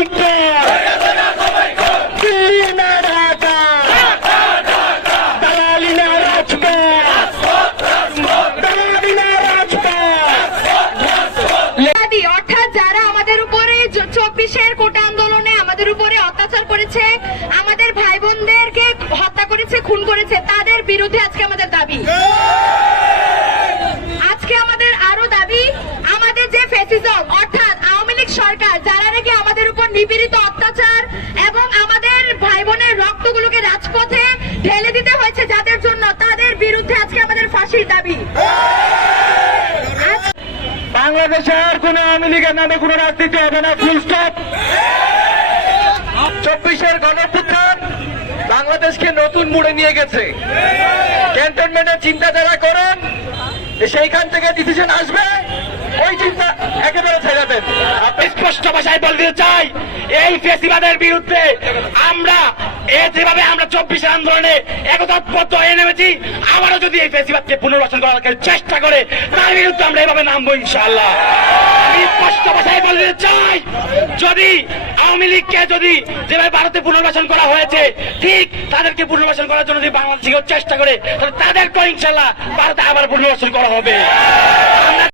ঢুকবে। অর্থাৎ যারা আমাদের উপরে চব্বিশের কোটা আন্দোলনে আমাদের উপরে অত্যাচার করেছে, আমাদের ভাই বোনদেরকে হত্যা করেছে, খুন করেছে, তাদের বিরুদ্ধে আজকে আমাদের দাবি। সরকার, যারা নাকি আমাদের উপর নিপীড়িত অত্যাচার এবং আমাদের ভাই বোনের রক্তগুলোকে রাজপথে ঢেলে দিতে হয়েছে যাদের জন্য, তাদের বিরুদ্ধে আজকে আমাদের ফাঁসির দাবি। আর কোন আওয়ামী লীগের নামে কোন রাজনীতি হবে না ফুল স্টপ চব্বিশের বাংলাদেশকে নতুন মোড়ে নিয়ে গেছে। ক্যান্টনমেন্টের চিন্তা যারা করেন সেইখান থেকে ডিসিশন আসবে, ওই চিন্তা একেবারে স্পষ্ট ভাষায় বলতে চাই, এই ফেসিবাদের বিরুদ্ধে আমরা যেভাবে আমরা চব্বিশ আন্দোলনে একতাপত্র হয়ে নেমেছি, আবারও যদি এই ফেসিবাদকে পুনর্বাসন করার চেষ্টা করে, তার বিরুদ্ধে আমরা এভাবে নামবো ইনশাআল্লাহ। আমি স্পষ্ট ভাষায় বলতে চাই, যদি আওয়ামী লীগকে যদি যেভাবে ভারতে পুনর্বাসন করা হয়েছে, ঠিক তাদেরকে পুনর্বাসন করার জন্য যদি বাংলাদেশ চেষ্টা করে, তাহলে তাদেরকেও ইনশাল্লাহ ভারতে আবার পুনর্বাসন করা হবে।